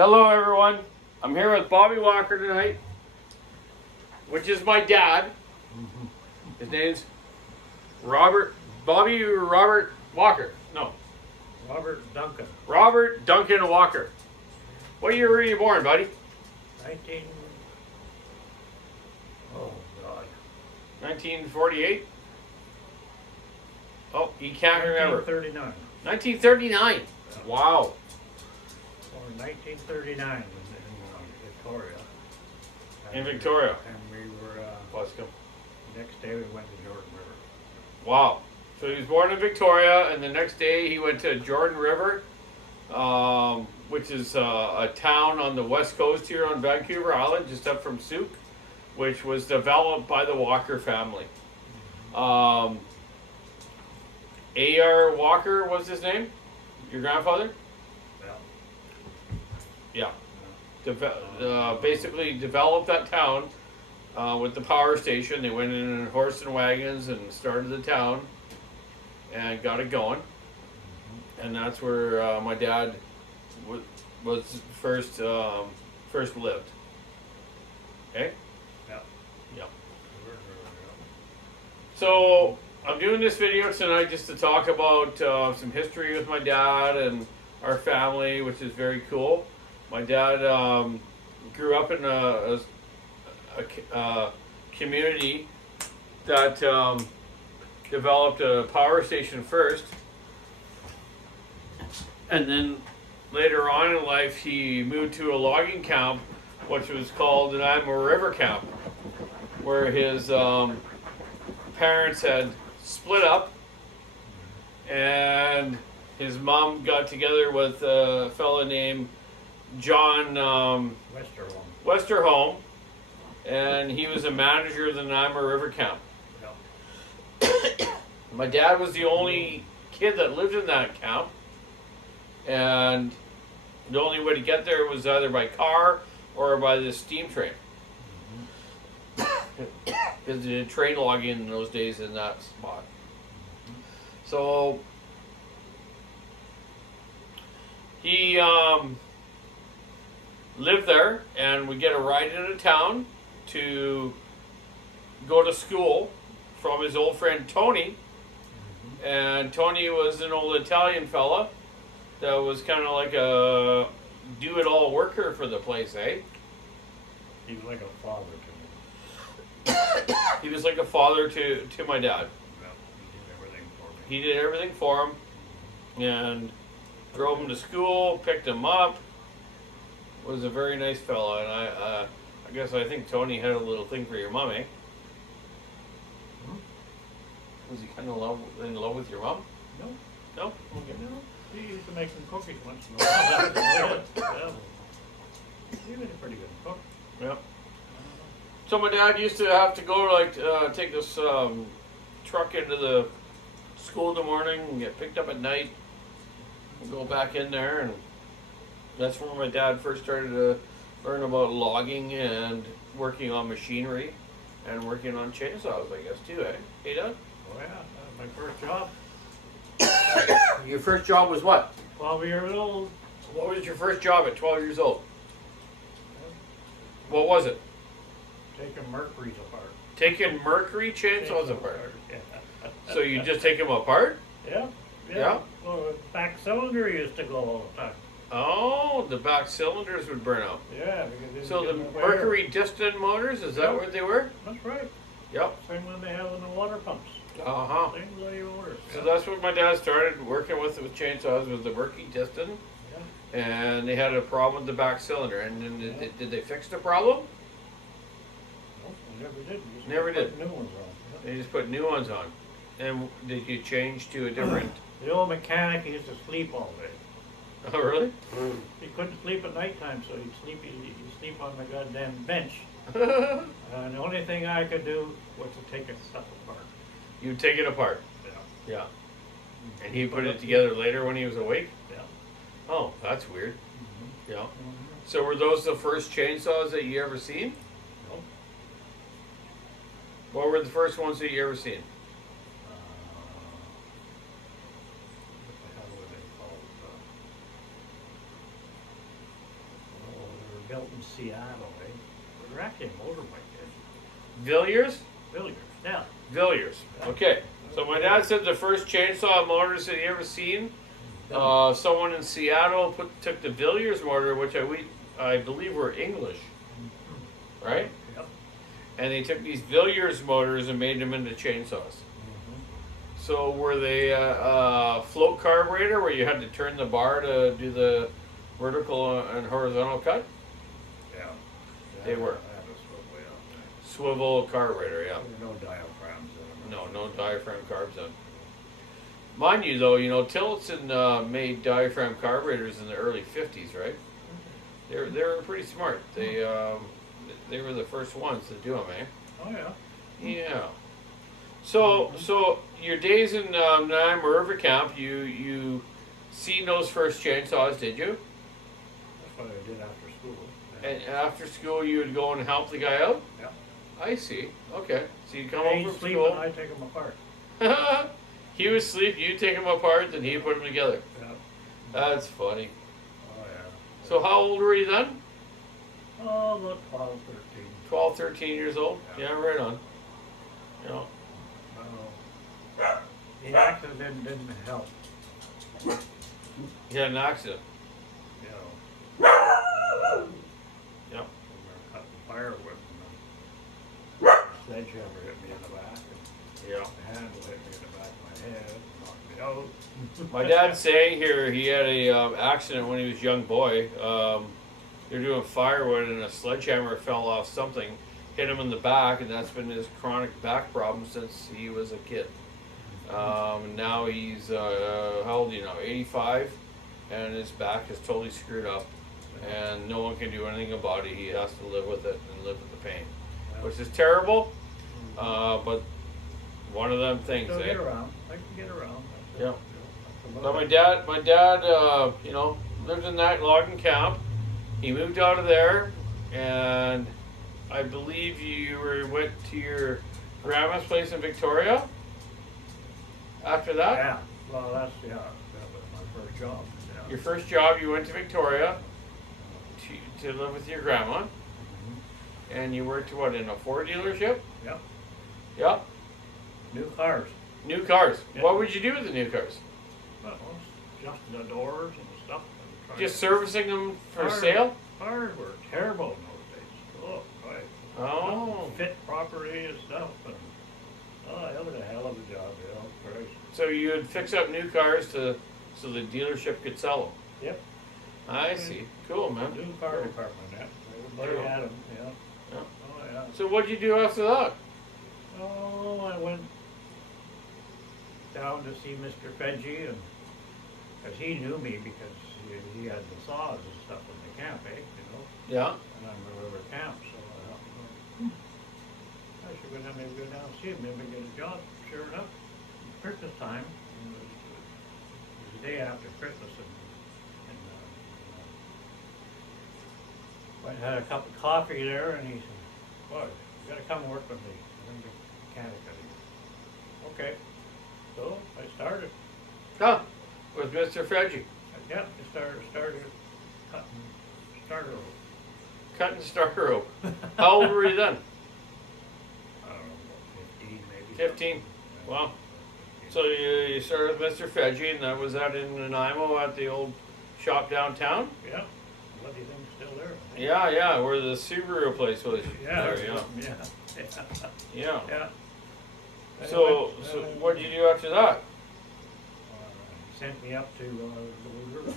Hello everyone, I'm here with Bobby Walker tonight, which is my dad. His name's Bobby Robert Walker. No, Robert Duncan. Robert Duncan Walker. What year were you born, buddy? 19. Oh God. 1948? Oh, he can't remember. 1939. 1939. Wow. Or 1939 in Victoria. In Victoria. And we were, Let's go. next day we went to Jordan River. Wow. So he was born in Victoria, and the next day he went to Jordan River, which is a town on the west coast here on Vancouver Island, just up from Souk, which was developed by the Walker family. A.R. Walker was his name? Your grandfather? Yeah. Yeah. Basically developed that town with the power station. They went in horse and wagons and started the town and got it going. And that's where my dad was first lived. Okay? Yeah. Yeah. So I'm doing this video tonight just to talk about some history with my dad and our family, which is very cool. My dad grew up in a community that developed a power station first, and then later on in life he moved to a logging camp, which was called the Nanaimo River Camp, where his parents had split up, and his mom got together with a fella named John Westerholm, and he was a manager of the Nanaimo River Camp. Yeah. My dad was the only kid that lived in that camp, and the only way to get there was either by car or by the steam train. Because they did train logging in those days in that spot. So he lived there, and we get a ride into town to go to school from his old friend Tony. And Tony was an old Italian fella that was kind of like a do-it-all worker for the place, eh? He was like a father to me. He was like a father to my dad. Yeah, he did everything for me. He did everything for him, and drove him to school, picked him up. Was a very nice fella, and I think Tony had a little thing for your mom, eh? Was he kind of in love with your mom? No. No? Okay. No. He used to make some cookies once in a while. Yeah. He was a pretty good cook. Yeah. So my dad used to have to go take this truck into the school in the morning and get picked up at night and go back in there, and that's when my dad first started to learn about logging and working on machinery and working on chainsaws, I guess, too, eh? Hey, Dad? Oh yeah, that was my first job. Your first job was what? 12 years old. What was your first job at 12 years old? What was it? Taking mercuries apart. Taking mercury chainsaws apart. Yeah. So you just take them apart? Yeah. Yeah. Well, the back cylinder used to go all the time. Oh, the back cylinders would burn out. Yeah, because they So the didn't get mercury distant motors, is that what they were? That's right. Yep. Same one they have in the water pumps. Uh-huh. Same bloody orders. So that's what my dad started working with chainsaws, was the mercury distant. Yeah. And they had a problem with the back cylinder. And then did they fix the problem? No, we never did. We just Never put did. New ones on. They just put new ones on. And did you change to a different... The old mechanic used to sleep all day. Oh, really? He couldn't sleep at nighttime, so he'd sleep on the goddamn bench. And the only thing I could do was to take his stuff apart. You take it apart. Yeah. Yeah. And he put it together later when he was awake? Yeah. Oh, that's weird. Yeah. Mm-hmm. So were those the first chainsaws that you ever seen? Nope. What were the first ones that you ever seen? What the hell were they called? in Seattle, eh? We were actually a motorbike there. Villiers? Villiers, yeah. Villiers. Okay. So my dad said the first chainsaw motors that he ever seen. Someone in Seattle took the Villiers motor, which I believe were English, right? Yep. And they took these Villiers motors and made them into chainsaws. So were they float carburetor where you had to turn the bar to do the vertical and horizontal cut? Yeah. They were. That was way up there. Swivel carburetor, yeah. There were no diaphragms in them. No diaphragm carbs on. Mind you, though, Tillotson made diaphragm carburetors in the early '50s, right? They were pretty smart. They were the first ones to do them, eh? Oh yeah. Yeah. So your days in Nanaimo River Camp, you seen those first chainsaws, did you? That's what I did after school. Yeah. And after school, you would go and help the guy out. Yeah. I see. Okay. So you come He'd over from sleep school. and I take him apart. He would sleep. You take them apart, then he put them together. Yeah. That's funny. Oh yeah. So how old were you then? Oh, about 12, 13. 12, 13 years old? Yeah. Yeah, right on. Yeah. The accident didn't help. You had an accident. You know. Yep. We were cutting firewood and the sledgehammer hit me in the back and Yeah. the handle hit me in the back of my head and knocked me out. My dad's saying here he had a accident when he was a young boy. They're doing firewood and a sledgehammer fell off something, hit him in the back, and that's been his chronic back problem since he was a kid. Now he's how old are you now? 85, and his back is totally screwed up, and no one can do anything about it. He has to live with it and live with the pain, which is terrible. But one of them things. Still Eh? get around. I can get around. Yeah. That's But my dad, lived in that logging camp. He moved out of there, and I believe went to your grandma's place in Victoria. After that, Yeah. Well, that was my first job. Yeah. your first job, you went to Victoria to live with your grandma, and you worked in a Ford dealership. Yep. Yeah. New cars. New cars. Yeah. What would you do with the new cars? Well, just the doors and stuff. And Just servicing them for Cars- sale? Cars were terrible in those days. Oh, right. Oh. Fit properly and stuff. And, that was a hell of a job, Christ. So you would fix up new cars so the dealership could sell them. Yep. I see. Cool, man. New car department, yeah. Everybody Yeah. had them, yeah. Yeah. Oh, yeah. So what'd you do after that? Oh, I went down to see Mr. Fedgy, and because he knew me because he had the saws and stuff in the camp, Yeah. and I'm a river camp, so I thought, I should go down, maybe go down and see him, maybe get a job. Sure enough, Christmas time, it was the day after Christmas, and went and had a cup of coffee there, and he said, "Boy, you gotta come work with me. I'm the mechanic of it." Okay, so I started. Huh. With Mr. Fredgy. Yeah, I started cutting starter rope. Cutting starter rope. How old were you then? I don't know, about 15 maybe. 15. Wow. So you started with Mr. Fedgy, and that was out in Nanaimo at the old shop downtown? Yeah, bloody thing's still there. I think. Yeah, where the Subaru place was. Yeah, There, yeah. yeah. Yeah. Then So what did you do after that? Sent me up to the river.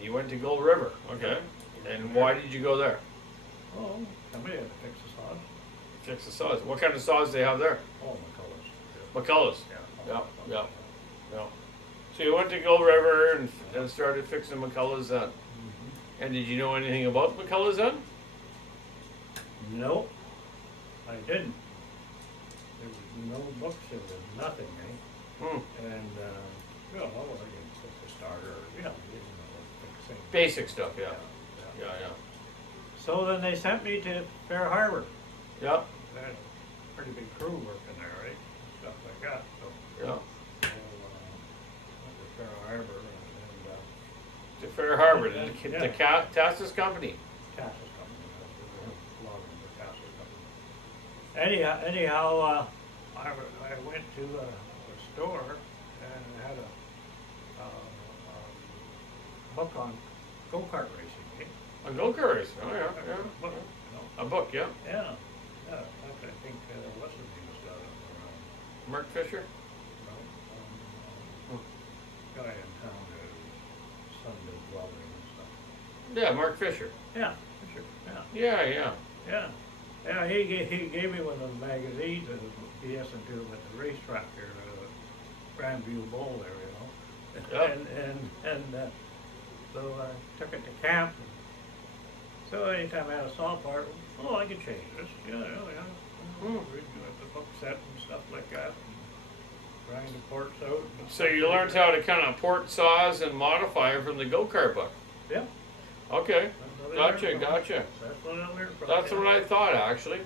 You went to Gold River. Okay. And why did you go there? Oh, somebody had to fix the saws. Fix the saws. What kind of saws do they have there? Oh, McCullough's. McCullough's. Yeah. Yeah. So you went to Gold River and started fixing McCullough's then. Mm-hmm. And did you know anything about McCullough's then? Nope, I didn't. There was no books, there was nothing, eh? Hmm. And, I can fix a starter, fixing. Basic stuff, yeah. Yeah. Yeah. So then they sent me to Fair Harbor. Yeah. They had a pretty big crew working there, right? Stuff like that, so. Yeah. Went to Fair Harbor and To Fair Harbor, Yeah. the Tassus Company. Tassus anyhow, I went to a store and had a book on go-kart racing. Eh? A go-kart race. Oh yeah, yeah. Book, you know. A book, yeah. Yeah, yeah. I think what's his name has got it around. Mark Fisher. No, guy in town whose son did welding and stuff. Yeah, Mark Fisher. Yeah, Fisher. Yeah, Yeah, yeah. yeah. Yeah, he gave me one of those magazines that he has to do with the racetrack here, Grandview Bowl there, you know. Yep. And so I took it to camp. So anytime I had a saw part, oh, I could change this. Yeah, yeah. Hmm. Read the book set and stuff like that. And grind the parts out. And So you learned how to kind of port saws and modify from the go-kart book. Yeah. Okay. That's what I Gotcha, learned from. gotcha. That's what I learned from. That's what I thought, actually.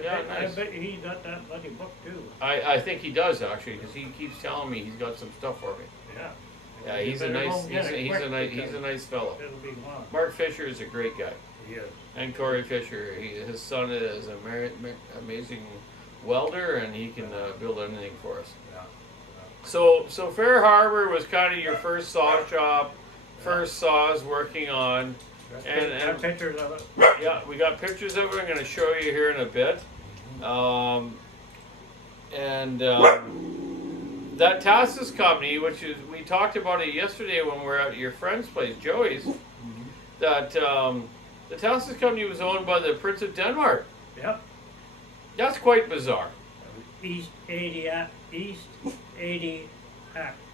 Yeah, I nice. bet he got that bloody book too. I think he does, actually, because he keeps telling me he's got some stuff for me. Yeah. Yeah, You he's a better nice, go and get it he's quick a nice, because he's a nice fellow. It'll be long. Mark Fisher is a great guy. He is. And Corey Fisher, his son is an amazing welder, and he can build anything for us. Yeah. So Fair Harbor was kind of your first saw shop, first saws working on. Got pictures of it. Yeah, we got pictures of it. I'm going to show you here in a bit. That Tassis company, which is, we talked about it yesterday when we were at your friend's place, Joey's, that the Tassis company was owned by the Prince of Denmark. Yep. That's quite bizarre. East 80 Act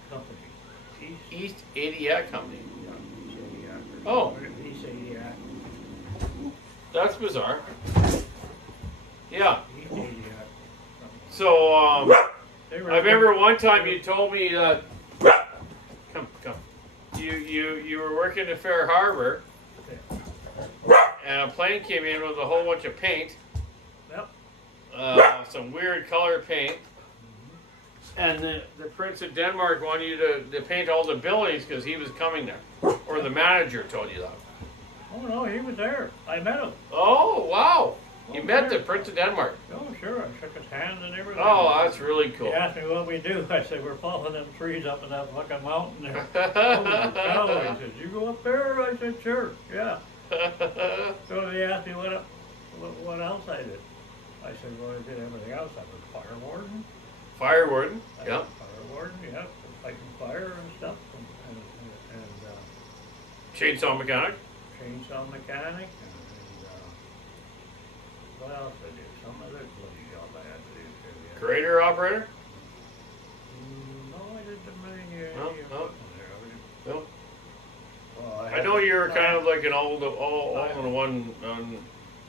Company. East Adiac Company. Yeah, East 80 Act. Oh. East 80 Act. That's bizarre. Yeah. East 80 Act. So, They were I remember one time you told me that, come. You were working at Fair Harbor, and a plane came in with a whole bunch of paint. Yep. Some weird color paint. And the Prince of Denmark wanted you to paint all the buildings because he was coming there. Or the manager told you that. Oh no, he was there. I met him. Oh, wow. You Oh, met the sure. Prince of Denmark. Oh sure, I shook his hand and everything. Oh, that's really cool. He asked me what we do. I said, we're following them trees up in that fucking mountain there. Holy cow. He said, you go up there? I said, sure, yeah. So he asked me what else I did. I said, well, I did everything else. I was fire warden. Fire warden, I yeah. was fire warden, yeah. Fighting fire and stuff. And Chainsaw mechanic. chainsaw mechanic. What else I did? Some other bloody job I had to do too. Yeah. Grader operator. No, I didn't really No, no. No. Well, I know you were kind of like an all-in-one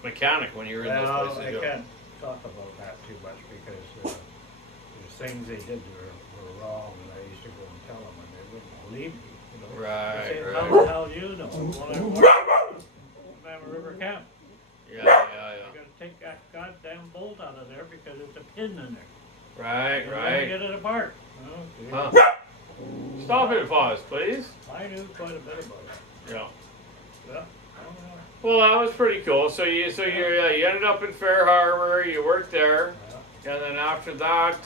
mechanic when you were in those well, places. I Yeah. can't talk about that too much because there's things they did were wrong, and I used to go and tell them, and they wouldn't believe me. You know? Right, They say, right. how the hell do you know? Well, I worked at Mammoth River Camp. Yeah. You gotta take that goddamn bolt out of there because there's a pin in there. Right, You're gonna right. get it apart. Okay. Huh. Stop it, pause, please. I knew quite a bit about it. Yeah. Yeah. Well, that was pretty cool. So you ended up in Fair Harbor. You worked there, and then after that,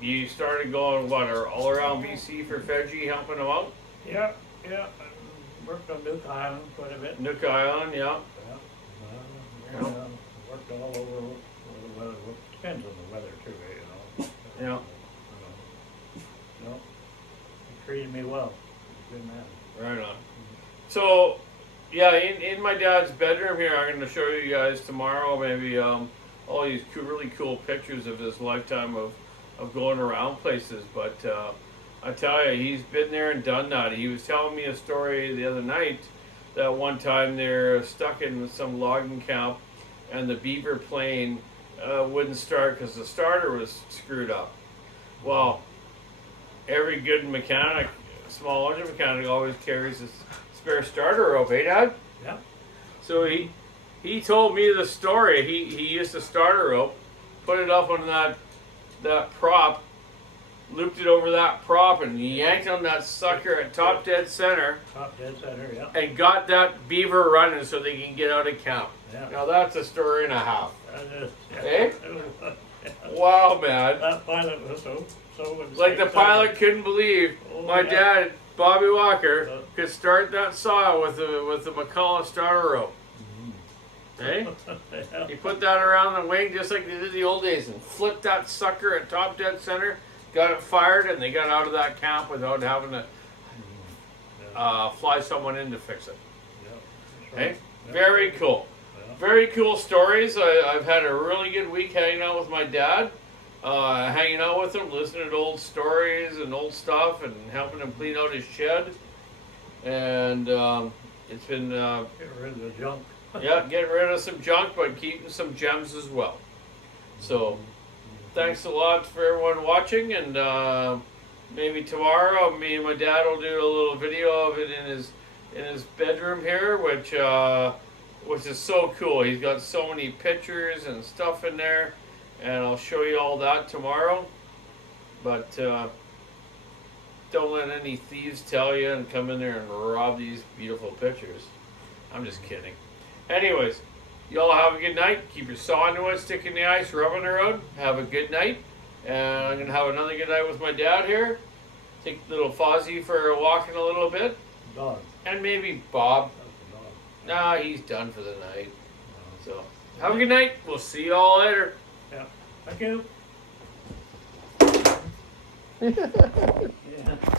you started going all around BC for Fedgy, helping them out. Yeah. Worked on Nuke Island quite a bit. Nook Island, yeah. Worked all over the weather. Depends on the weather too, you know. Yeah. No. He treated me well. He's a good man. Right on. So, yeah, in my dad's bedroom here, I'm going to show you guys tomorrow maybe all these really cool pictures of his lifetime of going around places. But I tell you, he's been there and done that. He was telling me a story the other night that one time they're stuck in some logging camp and the beaver plane wouldn't start because the starter was screwed up. Well, every good mechanic, small engine mechanic, always carries a spare starter rope, eh, Dad? Yeah. So he told me the story. He used a starter rope, put it up on that prop, looped it over that prop, and yanked on that sucker at top dead center, Top dead center, yeah. and got that beaver running so they can get out of camp. Yeah. Now that's a story and a half. That is, yeah. Eh? Yeah. Wow, man. That pilot was so Like the pilot couldn't believe my dad, Bobby Walker, could start that saw with the McCullough starter rope. Eh? Yeah. He put that around the wing just like they did the old days and flipped that sucker at top dead center, got it fired, and they got out of that camp without having to fly someone in to fix it. Yeah. Eh? Right. Yeah. Very cool. Yeah. Very cool stories. I've had a really good week hanging out with my dad. Hanging out with him, listening to old stories and old stuff, and helping him clean out his shed. And it's been Get rid of the junk. yeah, getting rid of some junk, but keeping some gems as well. So, thanks a lot for everyone watching, and maybe tomorrow, me and my dad will do a little video of it in his bedroom here, which is so cool. He's got so many pictures and stuff in there, and I'll show you all that tomorrow. But don't let any thieves tell you and come in there and rob these beautiful pictures. I'm just kidding. Anyways, y'all have a good night. Keep your saw into it, stick in the ice, rub on the road. Have a good night. And I'm going to have another good night with my dad here. Take little Fozzie for a walk in a little bit. Dog. And maybe Bob. That's the dog. Nah, he's done for the night. So, have a good night. We'll see you all later. Yeah. Thank you. Yeah.